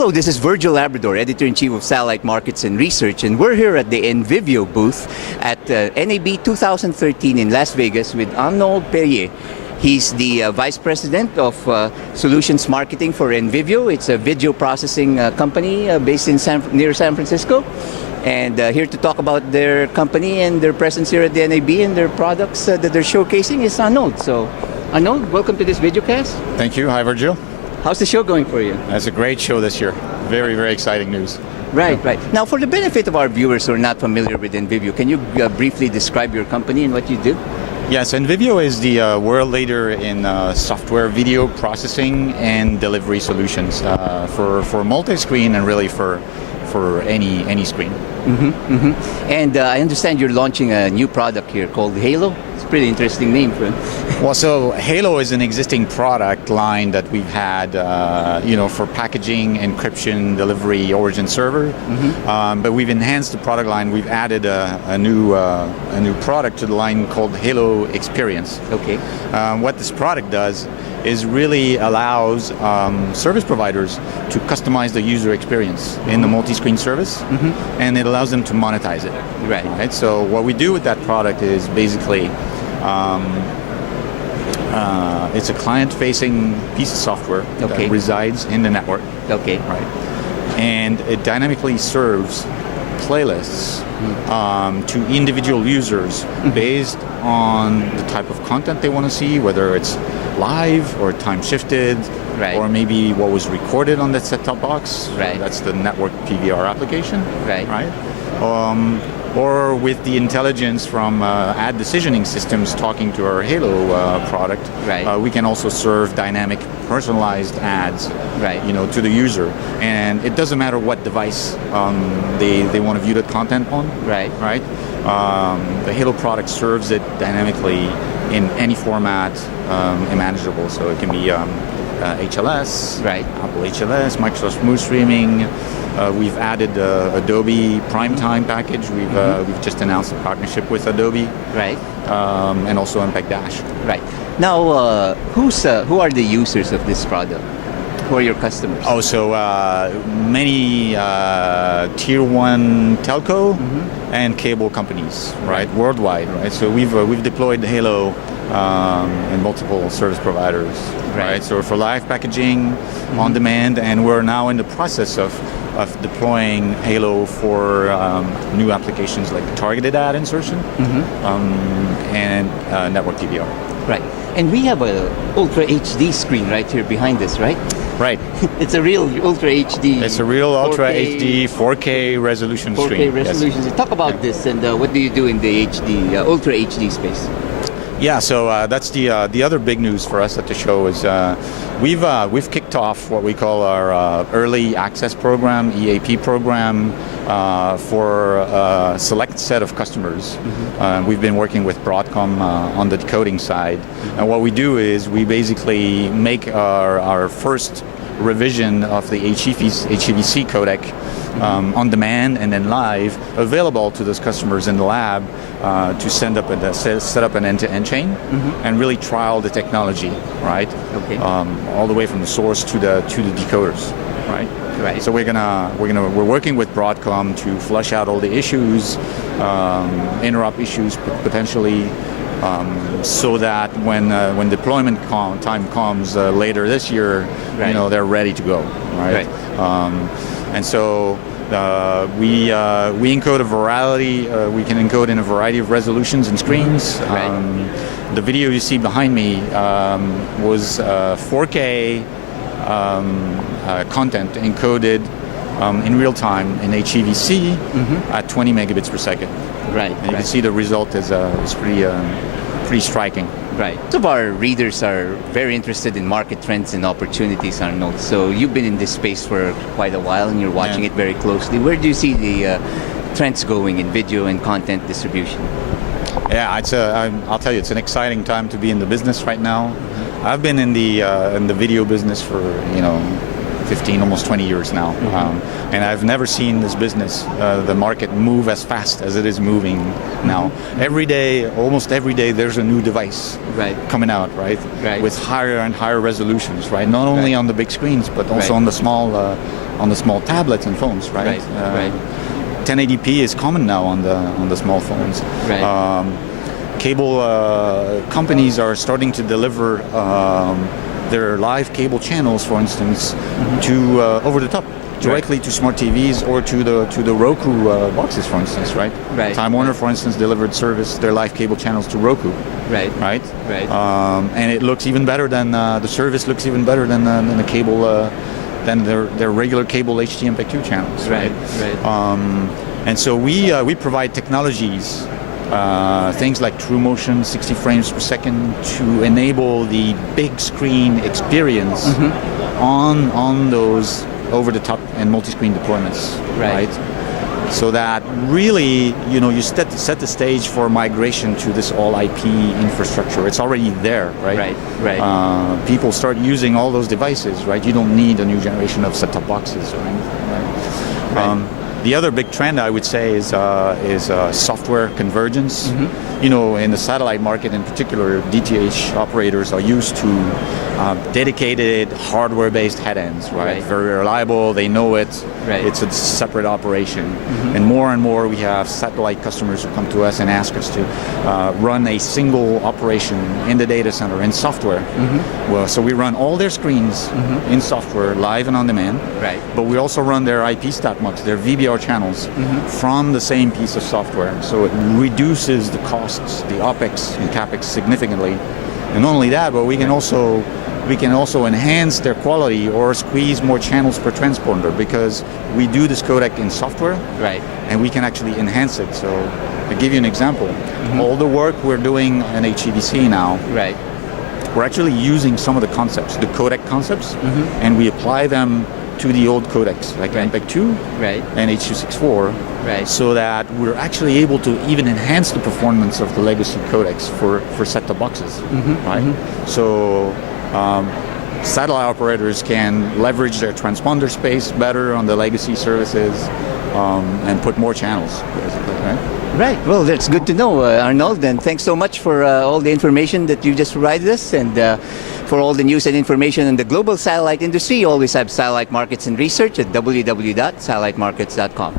Hello, this is Virgil Labrador, Editor-in-Chief of Satellite Markets and Research, and we're here at the Envivio booth at NAB 2013 in Las Vegas with Arnaud Perrier. He's the Vice President of Solutions Marketing for Envivio. It's a video processing company based in near San Francisco. And here to talk about their company and their presence here at the NAB and their products that they're showcasing is Arnaud. So, Arnaud, welcome to this videocast. Thank you. Hi, Virgil. How's the show going for you? It's a great show this year. Very, very exciting news. Right. Now, for the benefit of our viewers who are not familiar with Envivio, can you briefly describe your company and what you do? Yes, Envivio is the world leader in software video processing and delivery solutions for multi-screen and really for any screen. And I understand you're launching a new product here called Halo. It's a pretty interesting name for it. Well, so Halo is an existing product line that we've had, for packaging, encryption, delivery, origin server. But we've enhanced the product line. We've added a new product to the line called Halo Experience. Okay. What this product does is really allows service providers to customize the user experience in the multi-screen service, and it allows them to monetize it. Right. So what we do with that product is basically it's a client-facing piece of software that resides in the network. Okay. Right. And it dynamically serves playlists to individual users based on the type of content they want to see, whether it's live or time shifted, or maybe what was recorded on that set-top box. That's the network PVR application. Or with the intelligence from ad decisioning systems talking to our Halo product, we can also serve dynamic personalized ads to the user. And it doesn't matter what device they want to view that content on. The Halo product serves it dynamically in any format imaginable. So it can be HLS, Apple HLS, Microsoft Smooth Streaming. We've added Adobe Primetime package. We've just announced a partnership with Adobe. And also MPEG Dash. Now, who are the users of this product? Who are your customers? Oh, so many tier one telco and cable companies, worldwide, So we've deployed Halo in multiple service providers, So for live packaging, on demand, and we're now in the process of deploying Halo for new applications like targeted ad insertion and network DVR. And we have a Ultra HD screen right here behind us, right? It's a real Ultra HD. It's a real Ultra HD 4K resolution screen. 4K resolution. Yes. Talk about this and what do you do in the HD, Ultra HD space? Yeah, so that's the other big news for us at the show is we've kicked off what we call our early access program, EAP program, for a select set of customers. We've been working with Broadcom on the decoding side, and what we do is we basically make our first revision of the HEVC codec on demand and then live, available to those customers in the lab to set up an end-to-end chain and really trial the technology, all the way from the source to the decoders, So we're working with Broadcom to flush out all the issues, interrupt issues potentially, so that when deployment time comes later this year, they're ready to go, and so we encode a variety. We can encode in a variety of resolutions and screens. The video you see behind me was 4K content encoded in real time in HEVC at 20 megabits per second. And you can see the result is pretty striking. Most of our readers are very interested in market trends and opportunities, Arnaud. So you've been in this space for quite a while and you're watching it very closely. Where do you see the trends going in video and content distribution? Yeah, I'll tell you, it's an exciting time to be in the business right now. I've been in the video business for 15, almost 20 years now. And I've never seen this business, the market, move as fast as it is moving now. Every day, almost every day, there's a new device coming out, with higher and higher resolutions, Not only on the big screens, but also on the small the small tablets and phones, right? Right. 1080p is common now on the small phones. Right. Cable companies are starting to deliver their live cable channels, for instance, to over the top, directly to smart TVs or to the Roku boxes, for instance, right? Right. Time Warner, for instance, delivered their live cable channels to Roku. Right. Right. Right. And it looks even better than the service looks even better than the cable than their regular cable HDMI2 channels. Right. And so we provide technologies. Things like True Motion, 60 frames per second, to enable the big screen experience on those over-the-top and multi-screen deployments, right? So that really, you set the stage for migration to this all IP infrastructure. It's already there, right? Right. People start using all those devices, right? You don't need a new generation of set-top boxes, right? The other big trend, I would say, is software convergence. In the satellite market in particular, DTH operators are used to dedicated hardware-based head-ends, right? Very reliable, they know it, it's a separate operation. And more we have satellite customers who come to us and ask us to run a single operation in the data center in software. Well, so we run all their screens in software, live and on demand, but we also run their IP stat mux, their VBR channels from the same piece of software. So it reduces the costs, the OpEx and CapEx significantly. And not only that, but we can also enhance their quality or squeeze more channels per transponder because we do this codec in software, and we can actually enhance it. So I'll give you an example. All the work we're doing in HEVC now, we're actually using some of the concepts, the codec concepts, and we apply them to the old codecs like MPEG-2 and H.264, so that we're actually able to even enhance the performance of the legacy codecs for set-top boxes, right? So satellite operators can leverage their transponder space better on the legacy services and put more channels, basically, Right. Well, that's good to know, Arnaud. And thanks so much for all the information that you just provided us, and for all the news and information in the global satellite industry. You always have Satellite Markets and Research at www.satellitemarkets.com.